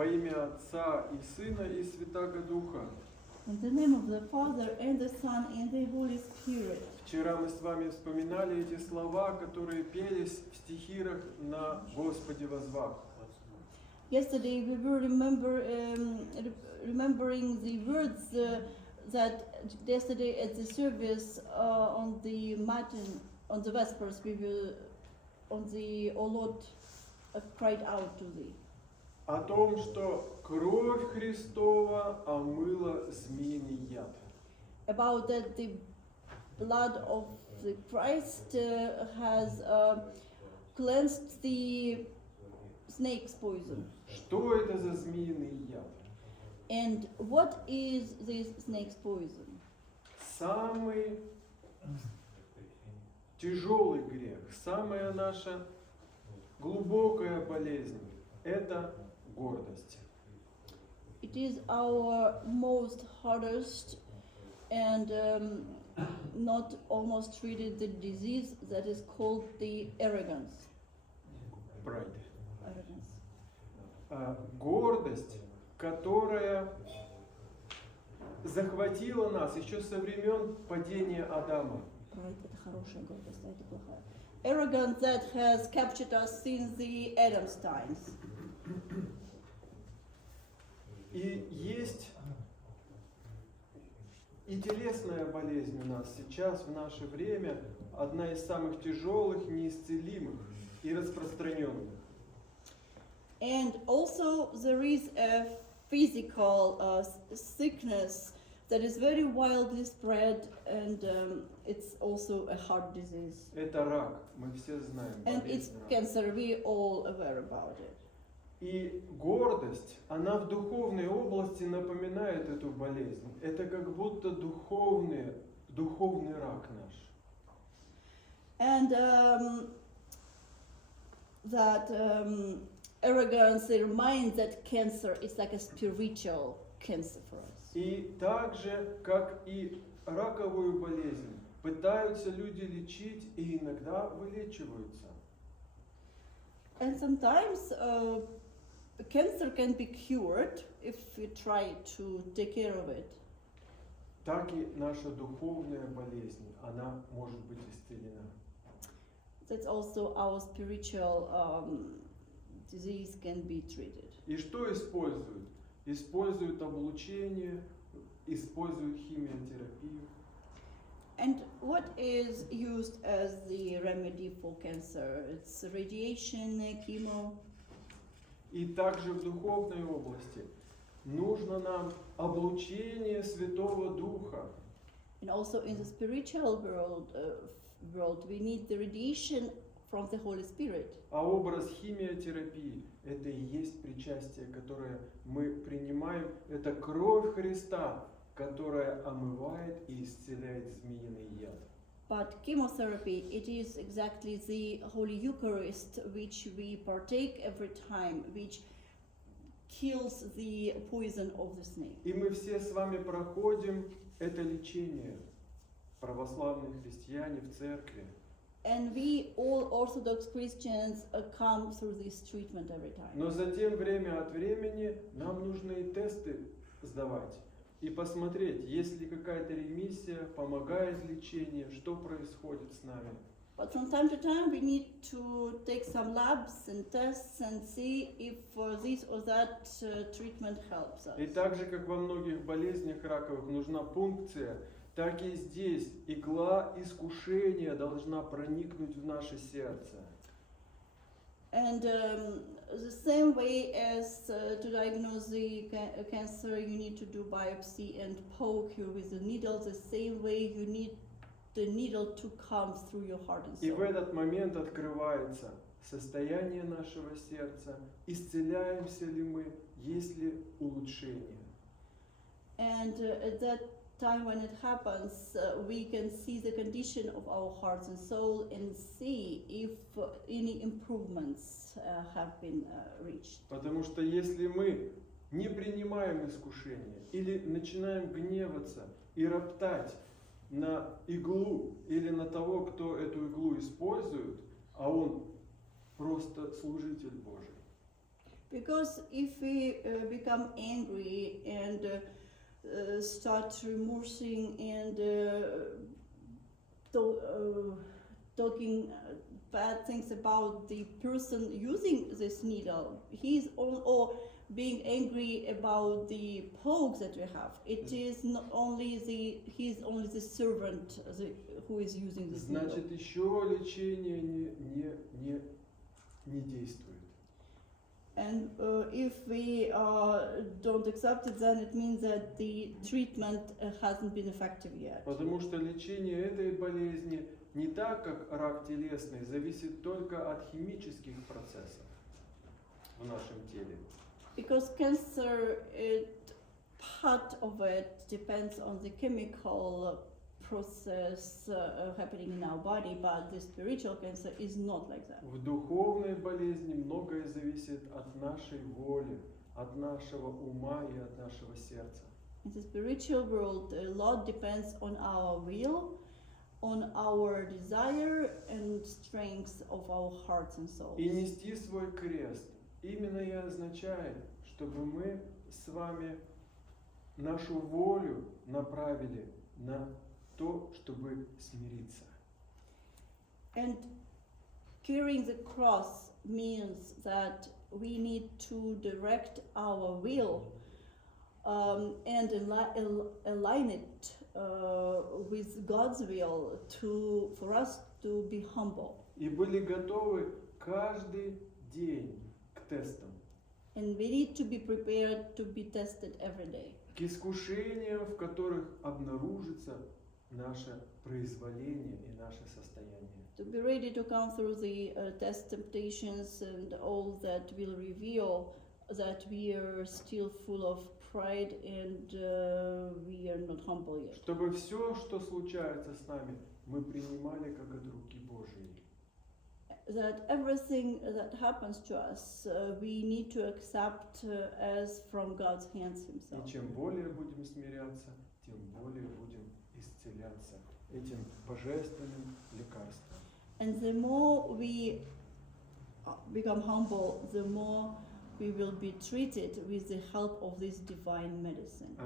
Во имя Отца и Сына и Святаго Духа. In the name of the Father, and the Son, and the Holy Spirit. Вчера мы с вами вспоминали эти слова, которые пелись в стихирах на Господе возвах. Yesterday we were remembering the words that yesterday at the service on the Matin, on the Vespers, we were on the O Lord cried out to thee. О том, что кровь Христова омыла змеиный яд. About that the blood of the Christ has cleansed the snake's poison. Что это за змеиный яд? And what is this snake's poison? Самый тяжелый грех, самая наша глубокая болезнь – это гордость. It is our most hardest and not almost treated the disease that is called the arrogance. Pride. Arrogance. Гордость, которая захватила нас еще со времен падения Адама. Pride – это хорошая гордость, а это плохая. Arrogance that has captured us since the Adam's times. И есть и телесная болезнь у нас сейчас, в наше время, одна из самых тяжелых, неисцелимых и распространенных. And also there is a physical sickness that is very widely spread, and it's also a heart disease. Это рак, мы все знаем. And it's болезнь рака. cancer, we all aware about it. И гордость, она в духовной области напоминает эту болезнь. Это как будто духовный рак наш. And arrogance reminds that cancer is like a spiritual cancer for us. И так же, как и раковую болезнь, пытаются люди лечить и иногда вылечиваются. And sometimes cancer can be cured if we try to take care of it. Так и наша духовная болезнь, она может быть исцелена. That's also our spiritual disease can be treated. И что используют? Используют облучение, используют химиотерапию. And what is used as the remedy for cancer? It's radiation, chemo. И также в духовной области нужно нам облучение Святого Духа. And also in the spiritual world, we need the radiation from the Holy Spirit. А образ химиотерапии – это и есть причастие, которое мы принимаем. Это кровь Христа, которая омывает и исцеляет змеиный яд. But chemotherapy, it is exactly the Holy Eucharist which we partake every time, which kills the poison of the snake. И мы все с вами проходим это лечение, православные христиане в церкви. And we, all Orthodox Christians, come through this treatment every time. Но затем время от времени нам нужно и тесты сдавать. И посмотреть, есть ли какая-то ремиссия, помогает лечение, что происходит с нами. But from time to time we need to take some labs and tests and see if this or that treatment helps us. И так же, как во многих болезнях раковых нужна пункция, так и здесь игла искушения должна проникнуть в наше сердце. And the same way as to diagnose the cancer, you need to do biopsy and poke you with the needle. The same way you need the needle to come through your heart and И в soul. этот момент открывается состояние нашего сердца, исцеляемся ли мы, есть ли улучшение. And at that time when it happens, we can see the condition of our hearts and soul and see if any improvements have been reached. Потому что если мы не принимаем искушение или начинаем гневаться и роптать на иглу или на того, кто эту иглу использует, а он просто служитель Божий. Because if we become angry and start remorseing and talking bad things about the person using this needle, or being angry about the poke that we have, it is not only he's only the servant who is using this needle. Значит, еще лечение не действует. And if we don't accept it, then it means that the treatment hasn't been effective yet. Потому что лечение этой болезни не так, как рак телесный, зависит только от химических процессов в нашем теле. Because cancer, part of it depends on the chemical process happening in our body, but the spiritual cancer is not like that. В духовной болезни многое зависит от нашей воли, от нашего ума и от нашего сердца. In the spiritual world, a lot depends on our will, on our desire and strength of our hearts and souls. И нести свой крест именно и означает, чтобы мы с вами нашу волю направили на то, чтобы смириться. And carrying the cross means that we need to direct our will and align it with God's will for us to be humble. И были готовы каждый день к тестам, And we need to be prepared to be tested every day. к искушениям, в которых обнаружится наше произволение и наше состояние. To be ready to come through the test temptations and all that will reveal that we are still full of pride and we are not humble yet. Чтобы все, что случается с нами, мы принимали как от руки Божьей. That everything that happens to us, we need to accept as from God's hands Himself. И чем более будем смиряться, тем более будем исцеляться этим божественным лекарством. And the more we become humble, the more we will be treated with the help of this divine medicine.